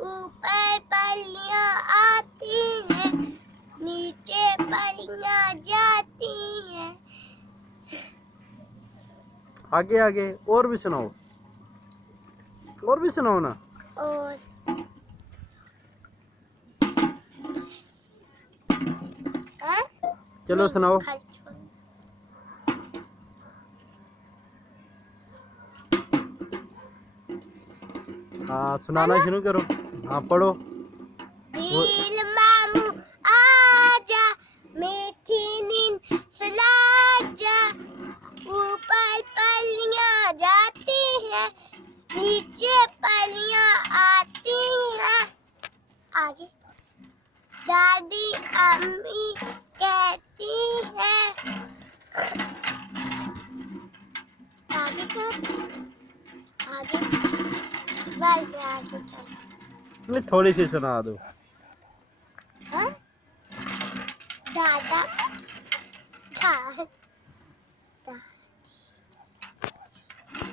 ऊपर पलियां आती हैं, नीचे पलियां जाती हैं। आगे आगे और भी सुनाओ, और भी सुनाओ ना। और चलो सुनाओ। हाँ सुनाना शुरू करो। हाँ पढ़ो। दिल मामू आजा, मीठी नींद सुला जा, ऊपर पलियां जाती हैं, नीचे पलियां आती हैं। आगे दादी अम्मी कहती है, आगे बस आगे चल। थोड़ी सी सुना दो। हाँ? दादा